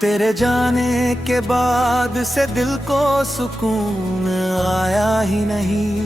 तेरे जाने के बाद से दिल को सुकून आया ही नहीं।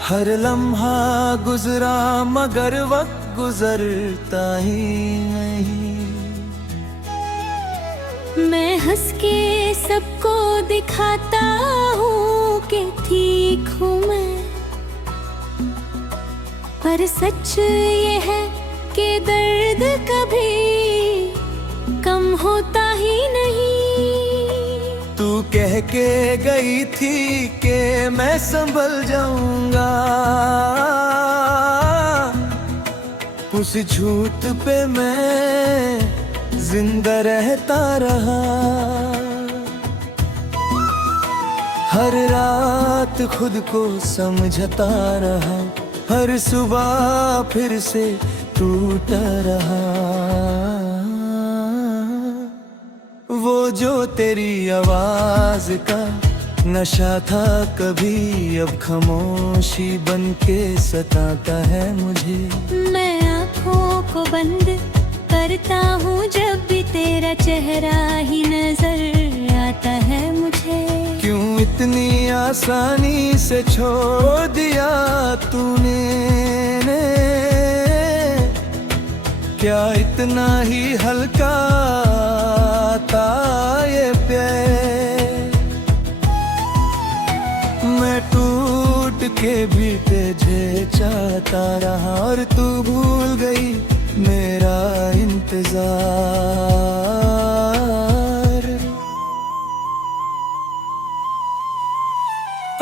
हर लम्हा गुजरा मगर वक्त गुजरता ही नहीं। मैं हंस के सबको दिखाता हूँ कि ठीक हूँ मैं, पर सच ये है कि दर्द कभी कम होता ही नहीं। तू कह के गई थी कि मैं संभल जाऊंगा, उस झूठ पे मैं जिंदा रहता रहा। हर रात खुद को समझता रहा, हर सुबह फिर से टूटा रहा। वो जो तेरी आवाज का नशा था कभी, अब खामोशी बन के सताता है मुझे। मैं आँखों को बंद करता हूँ जब भी तेरा चेहरा ही नजर आता है मुझे। क्यों इतनी आसानी से छोड़ दिया तूने, क्या इतना ही हल्का था ये प्यार। मैं टूट के भी तुझे चाहता रहा और तू भूल गई मेरा इंतजार।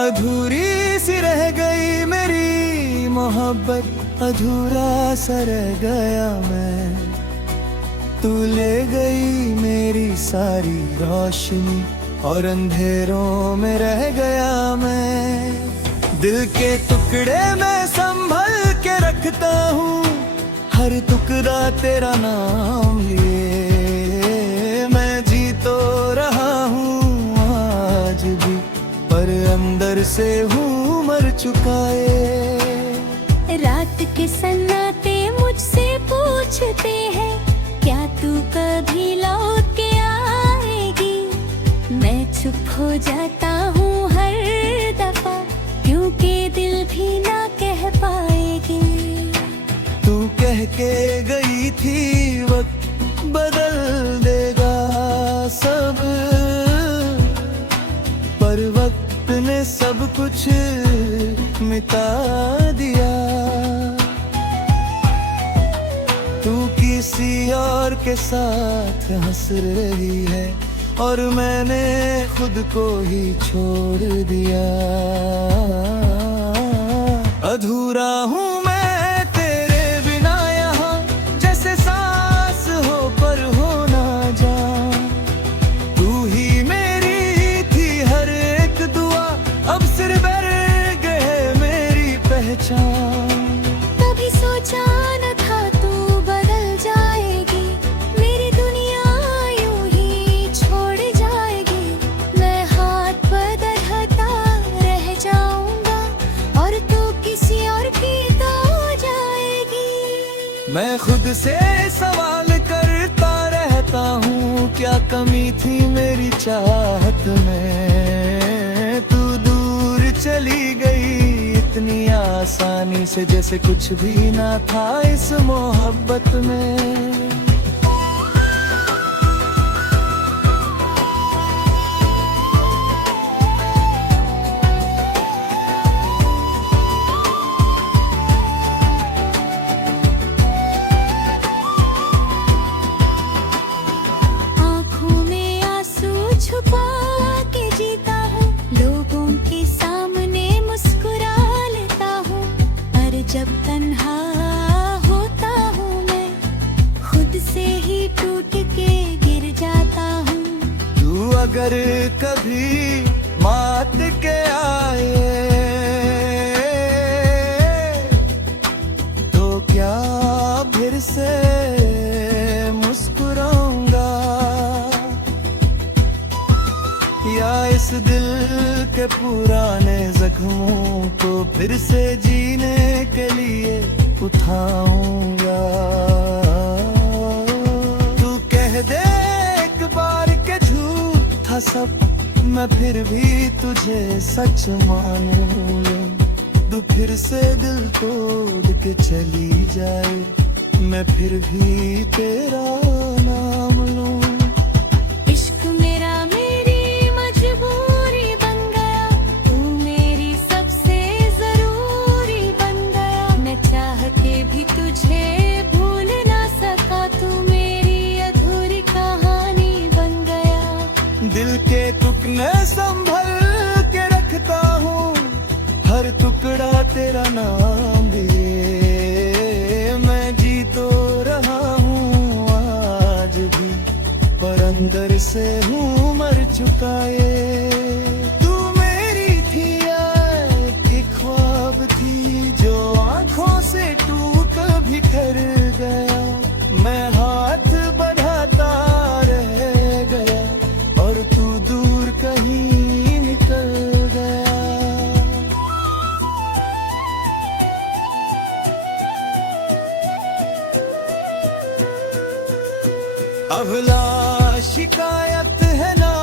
अधूरी सी रह गई मेरी मोहब्बत, अधूरा सा रह गया मैं। तू ले गई मेरी सारी रोशनी और अंधेरों में रह गया मैं। दिल के टुकड़े मैं संभल के रखता हूँ, हर टुकड़ा तेरा नाम लिए। मैं जी तो रहा हूँ आज भी, पर अंदर से हूँ मर चुका है। रात के सन्नाटे मुझसे पूछते हैं, क्या तू कभी लौट के आएगी। मैं चुप हो जाता हूँ हर दफा, क्योंकि दिल भी ना कह पाएगी। तू कह के गई थी वक्त बदल देगा सब, पर वक्त ने सब कुछ मिटा दिया। तू किसी और के साथ हंस रही है और मैंने खुद को ही छोड़ दिया। अधूरा हूँ मैं तेरे बिना यहाँ, जैसे सांस हो पर हो ना जान। तू ही मेरी थी हर एक दुआ, अब सिर्फ रह गए मेरी पहचान। कभी सोचा न था तू बदल जाएगी, मेरी दुनिया यूं ही छोड़ जाएगी। मैं हाथ बदलता रह जाऊंगा और तू किसी और की तो जाएगी। मैं खुद से सवाल करता रहता हूँ, क्या कमी थी मेरी चाहत में। तू दूर चली गई इतनी आसानी से, जैसे कुछ भी ना था इस मोहब्बत में। आँखों में आंसू छुपा के जीता हूँ, लोगों के सामने मुस्कुरा लेता हूँ। पर जब तन्हा होता हूँ मैं, खुद से ही टूट के गिर जाता हूँ। तू अगर कभी मात के आए तो क्या फिर से मुस्कुराऊंगा, या इस दिल के पुराने जख्मों को फिर से जीने के लिए उठाऊंगा। तू कह मैं फिर भी तुझे सच मानूं लूं। तू फिर से दिल तोड़ के चली जाए, मैं फिर भी तेरा नाम लूं। इश्क मेरा मेरी मजबूरी बन गया, तू मेरी सबसे जरूरी बन गया। मैं चाह के भी तुझे भूल ना सका, तू मेरी अधूरी कहानी बन गया। दिल के टुकड़े संभल के रखता हूँ, हर टुकड़ा तेरा नाम लिए। मैं जी तो रहा हूँ आज भी, पर अंदर से हूँ मर चुका ये। तू मेरी थी एक ख्वाब थी, जो आंखों से टूट बिखर गया। मैं हाथ बढ़ाता रह गया और तू दूर कहीं निकल गया। अबला शिकायत है ना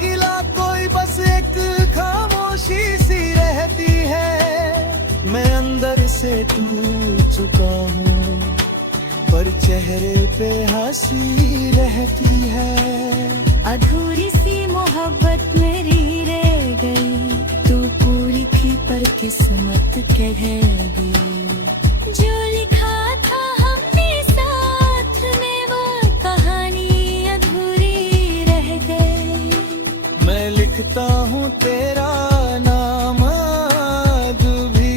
गिला कोई, बस एक खामोशी सी रहती है। मैं अंदर से टूट चुका हूँ, पर चेहरे पे हंसी रहती है। अधूरी सी मोहब्बत मेरी रह गई, तू पूरी थी पर किस्मत कह गई। जो लिखा था हमने साथ में, वो कहानी अधूरी रह गई। मैं लिखता हूँ तेरा नाम आज भी,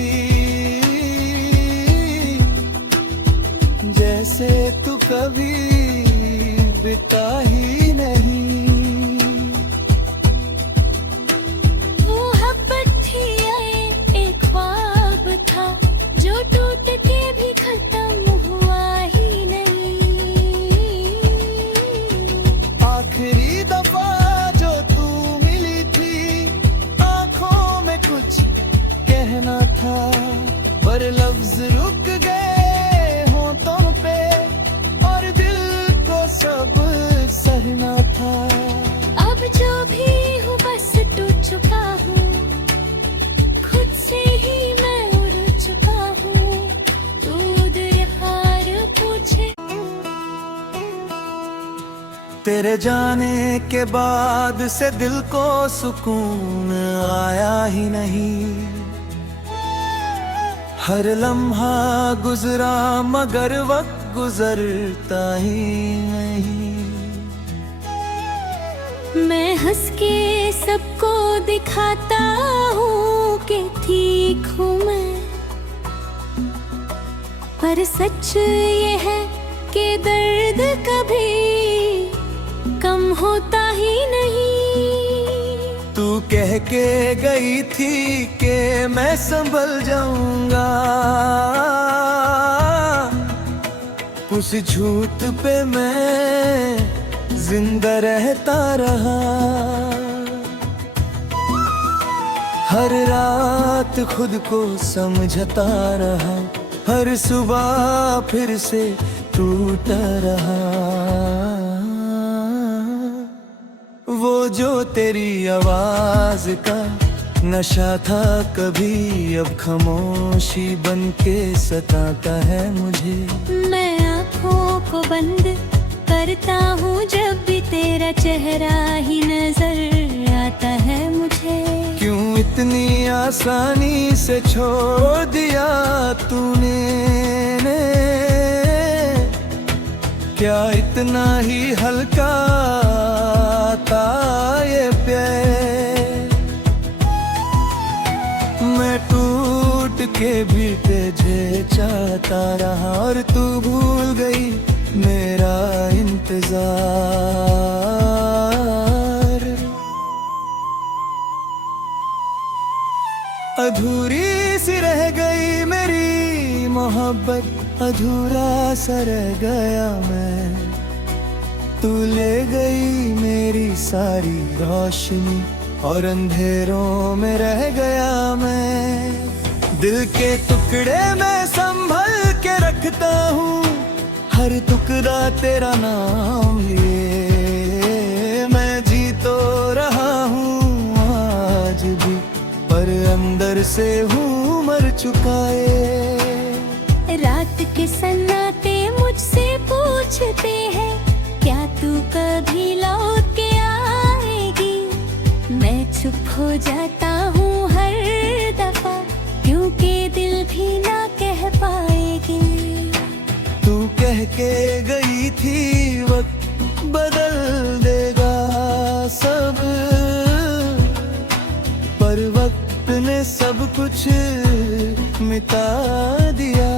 जैसे तू कभी बिता ही नहीं। मोहब्बत थी एक ख्वाब था, जो टूट के भी खत्म हुआ ही नहीं। आखिरी दफा जो तू मिली थी, आंखों में कुछ कहना था, पर लफ्ज रुक गए होठों पे और दिल को सब सहना था। अब जो भी हूँ बस टूट चुका हूँ, खुद से ही मैं उड़ चुका हूँ। तू दिलहार पूछे। तेरे जाने के बाद से दिल को सुकून आया ही नहीं। हर लम्हा गुजरा मगर वक्त गुजरता ही नहीं। मैं हंस के सबको दिखाता हूँ कि ठीक हूँ मैं, पर सच ये है कि दर्द कभी कम होता ही नहीं। तू कह के गई थी कि मैं संभल जाऊंगा, उस झूठ पे मैं जिंदा रहता रहा। हर रात खुद को समझता रहा, हर सुबह फिर से टूट रहा। वो जो तेरी आवाज का नशा था कभी, अब खामोशी बन के सताता है मुझे। मैं आँखों को बंद करता हूँ जब भी तेरा चेहरा ही नजर आता है मुझे। क्यों इतनी आसानी से छोड़ दिया तूने, क्या इतना ही हल्का था ये प्यार। मैं टूट के भी तुझे चाहता रहा और तू भूल गई मेरा इंतजार। अधूरी सी रह गई मेरी मोहब्बत, अधूरा सा रह गया मैं। तू ले गई मेरी सारी रोशनी और अंधेरों में रह गया मैं। दिल के टुकड़े मैं संभल के रखता हूँ, हर टुकड़ा तेरा नाम लिए। मैं जी तो रहा हूँ से हूँ मर चुकाए। रात के सन्नाटे मुझसे पूछते हैं, क्या तू कभी लौट के आएगी। मैं चुप हो जाता हूँ हर दफा, क्योंकि दिल भी ना कह पाएगी। तू कह के गई थी वक्त बदल देगा सब, पर वक्त ने सब कुछ मिटा दिया।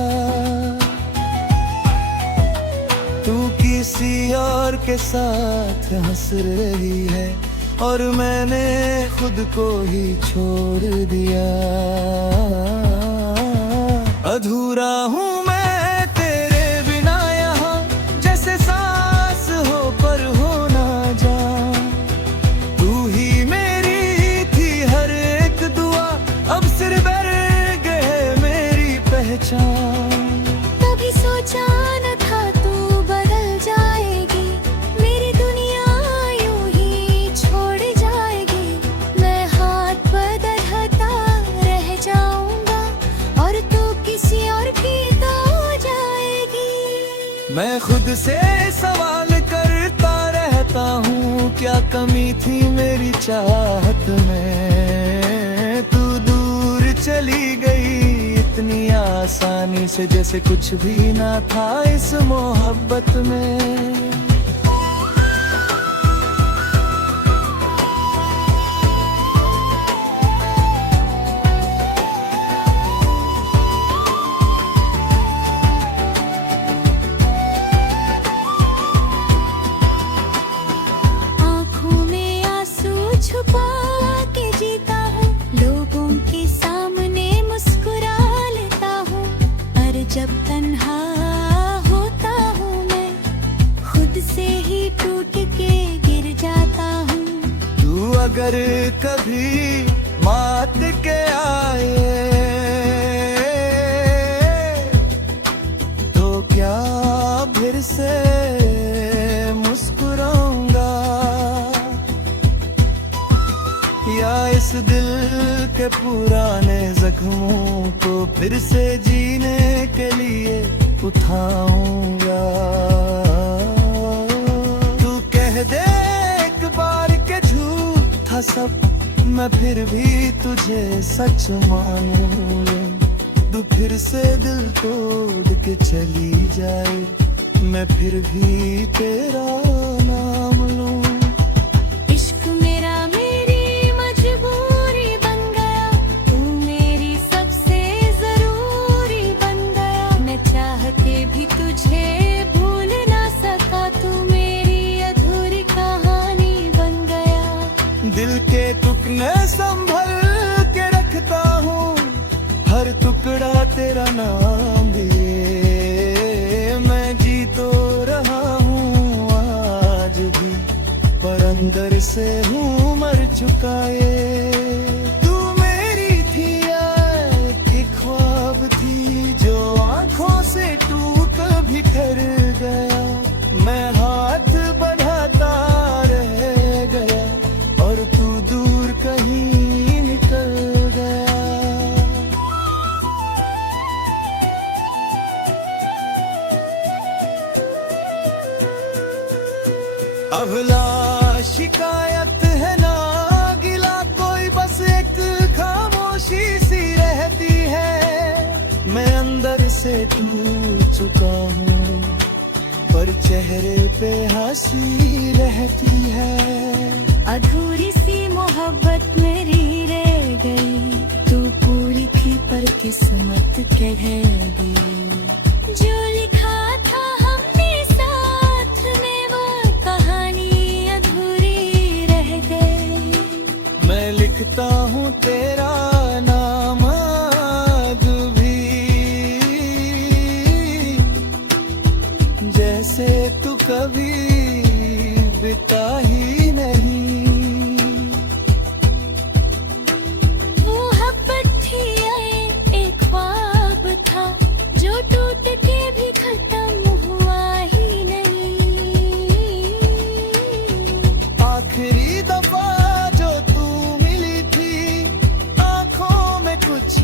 तू किसी और के साथ हंस रही है और मैंने खुद को ही छोड़ दिया। अधूरा हूँ मैं तेरे बिना यहाँ, जैसे सांस हो पर हो ना जान। तू ही मेरी थी हर एक दुआ, अब सिर्फ रह गए मेरी पहचान। कभी सोचा न था तू बदल जाएगी, मेरी दुनिया यूं ही छोड़ जाएगी। मैं हाथ बदलता रह जाऊंगा और तू किसी और की तो जाएगी। मैं खुद से सवाल करता रहता हूँ, क्या कमी थी मेरी चाहत में। तू दूर चली गई इतनी आसानी से, जैसे कुछ भी ना था इस मोहब्बत में। आँखों में आंसू छुपा के जीता हूँ, लोगों के सामने मुस्कुरा लेता हूँ। पर जब तन्हा होता हूँ मैं, खुद से ही टूट के गिर जाता हूँ। तू अगर कभी मात के आए तो क्या फिर से मुस्कुराऊंगा, या इस दिल के पुराने जख्मों को फिर से जीने के लिए उठाऊंगा। तू कह दे एक बार के झूठ था सब, मैं फिर भी तुझे सच मानूं। तू फिर से दिल तोड़ के चली जाए, मैं फिर भी तेरा नाम लूं। इश्क मेरा मेरी मजबूरी बन गया, तू मेरी सबसे जरूरी बन गया। मैं चाह के भी तुझे भूल ना सका, तू मेरी अधूरी कहानी बन गया। दिल के टुकड़े संभल के रखता हूँ, हर टुकड़ा तेरा नाम लिए। मैं जी तो रहा हूँ आज भी, पर अंदर से हूँ मर चुका ये। तू मेरी थी एक ख्वाब थी, जो आंखों से टूट बिखर गया। मैं हाथ बढ़ाता रह गया और तू दूर कहीं निकल गया। अब ला शिकायत है ना गिला कोई, बस एक खामोशी सी रहती है। मैं अंदर से टूट चुका हूँ, पर चेहरे पे हंसी रहती है। अधूरी सी मोहब्बत मेरी रह गई, तू पूरी थी पर किस्मत कह गई। जो लिखा था हमने साथ में, वो कहानी अधूरी रह गई। मैं लिखता हूँ तेरा नाम आज भी, जैसे तू कभी बिता ही नहीं। मोहब्बत थी एक ख्वाब था, जो टूट के भी खत्म हुआ ही नहीं। आखिरी दफा जो तू मिली थी, आंखों में कुछ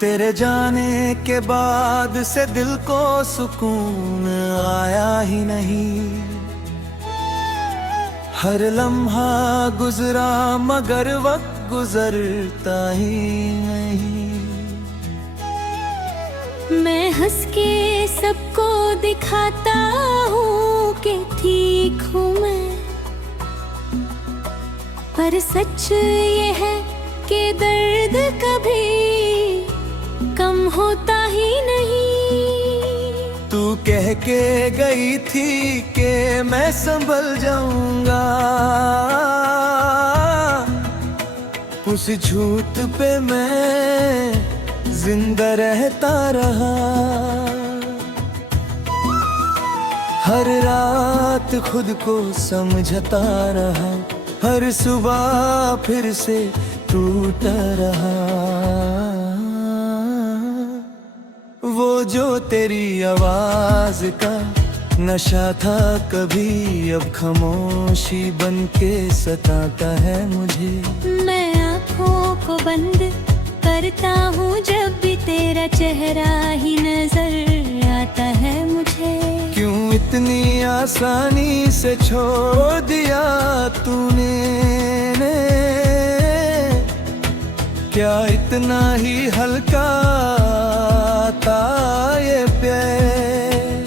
तेरे जाने के बाद से दिल को सुकून आया ही नहीं। हर लम्हा गुजरा मगर वक्त गुजरता ही नहीं। मैं हंस के सबको दिखाता हूँ कि ठीक हूँ मैं, पर सच ये है कि दर्द कभी कम होता ही नहीं। तू कह के गई थी कि मैं संभल जाऊंगा, उस झूठ पे मैं जिंदा रहता रहा। हर रात खुद को समझता रहा, हर सुबह फिर से टूट रहा। वो जो तेरी आवाज का नशा था कभी, अब खामोशी बन के सताता है मुझे। मैं आँखों को बंद करता हूँ जब भी तेरा चेहरा ही नजर आता है मुझे। क्यों इतनी आसानी से छोड़ दिया तूने, क्या इतना ही हल्का था ये प्यार।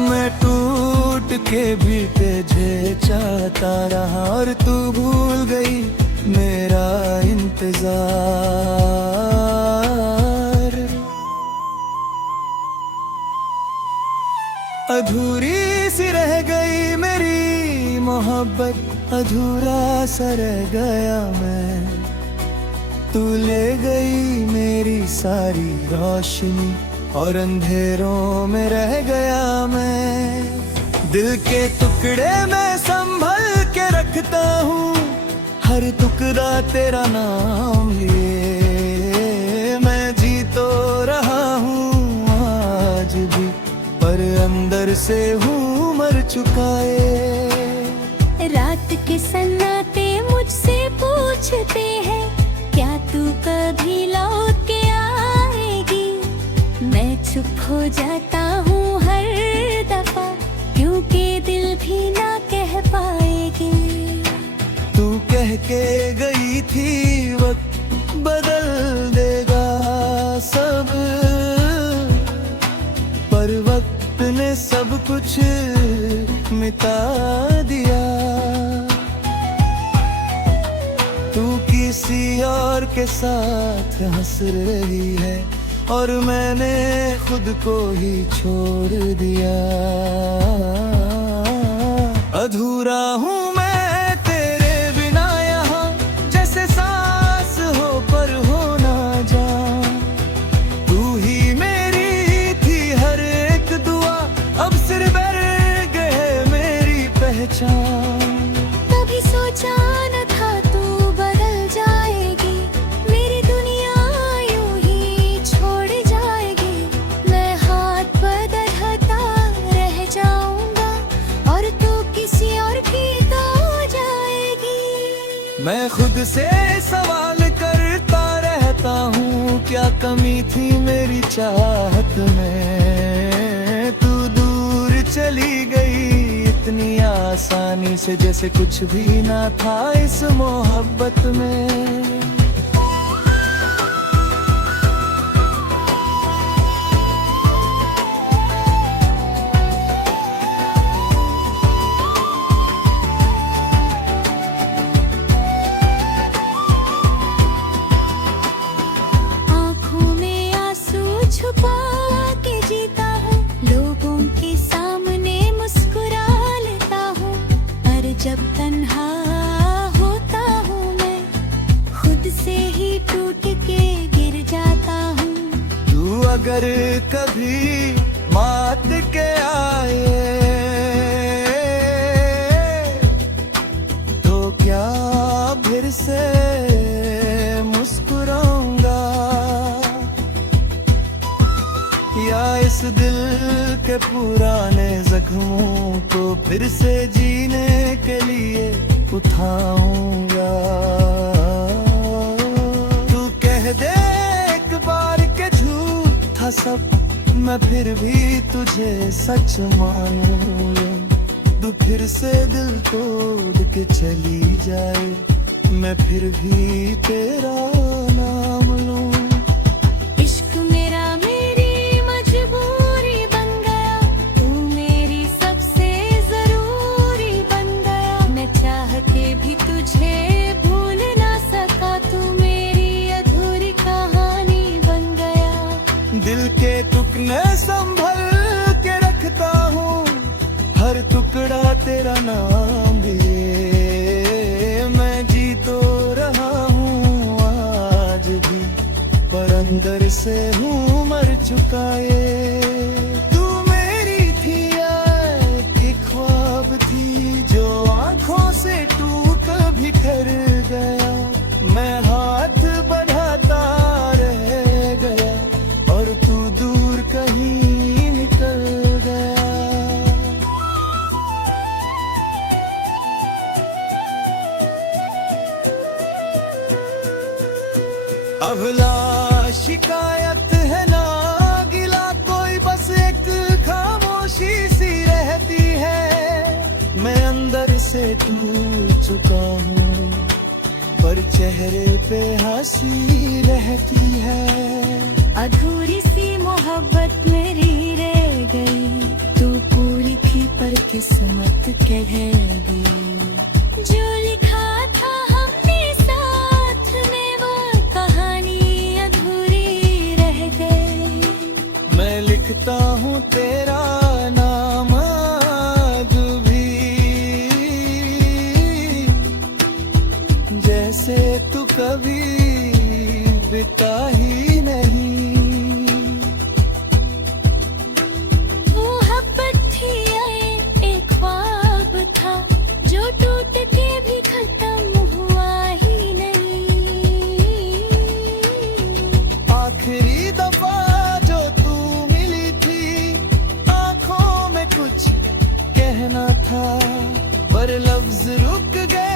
मैं टूट के भी तुझे चाहता रहा और तू भूल गई मेरा इंतजार। अधूरी सी रह गई मेरी मोहब्बत, अधूरा सा रह गया मैं। तू ले गई मेरी सारी रोशनी और अंधेरों में रह गया मैं। दिल के टुकड़े मैं संभल के रखता हूँ, हर टुकड़ा तेरा नाम लिए। मैं जी तो रहा हूँ आज भी, पर अंदर से हूँ मर चुका है। रात के सन्नाटे मुझसे पूछते हैं, क्या तू कभी लौट के आएगी। मैं चुप हो जाता हूँ हर दफा, क्योंकि दिल भी ना कह पाएगी। तू कह के गई थी वक्त बदल देगा सब, पर वक्त ने सब कुछ मिटा दिया। तू किसी और के साथ हंस रही है और मैंने खुद को ही छोड़ दिया। अधूरा हूँ मैं तेरे बिना यहाँ, जैसे सांस हो पर हो ना जान। तू ही मेरी थी हर एक दुआ, अब सिर्फ रह गए मेरी पहचान। कभी सोचा न था तू बदल जाएगी, मेरी दुनिया यूं ही छोड़ जाएगी। मैं हाथ बदलता रह जाऊंगा और तू किसी और की तो जाएगी। मैं खुद से सवाल करता रहता हूँ, क्या कमी थी मेरी चाहत में। तू दूर चली गई इतनी आसानी से, जैसे कुछ भी ना था इस मोहब्बत में। आँखों में आंसू छुपा के जीता हूँ, लोगों के सामने मुस्कुरा लेता हूँ। पर जब तन्हा होता हूँ मैं, खुद से ही टूट के गिर जाता हूँ। तू अगर कभी मात के आए तो क्या फिर से मुस्कुराऊंगा, या इस दिल के पुराने जख्मों को फिर से जीने के लिए उठाऊंगा। तू कह सब मैं फिर भी तुझे सच मानूं तू फिर से दिल तोड़ के चली जाए मैं फिर भी तेरा नाम लूं इश्क मेरा मेरी मजबूरी बन गया तू मेरी सबसे जरूरी बन गया मैं चाह के भी तुझे भूल ना सका तू मेरी अधूरी कहानी बन गया दिल के टुकड़े संभल के रखता हूँ हर टुकड़ा तेरा नाम लिए मैं जी तो रहा हूँ आज भी पर अंदर से हूँ मर चुका ये तू मेरी थी कि ख्वाब थी जो आंखों से टूट बिखर गया मैं हाथ बढ़ाता रह गया और तू दूर कहीं निकल गया अब ला शिकायत है ना गिला कोई बस एक खामोशी सी रहती है मैं अंदर से टूट चुका हूँ पर चेहरे पे हंसी रहती है अधूरी सी मोहब्बत मेरी रह गई तू पूरी थी पर किस्मत कह गई जो लिखा था हमने साथ में वो कहानी अधूरी रह गई मैं लिखता हूँ तेरा नाम आज भी जैसे तू कभी बिता ही नहीं मोहब्बत थी एक ख्वाब था जो टूट के भी खत्म हुआ ही नहीं आखिरी दफा जो तू मिली थी आंखों में कुछ कहना था पर लफ्ज रुक गए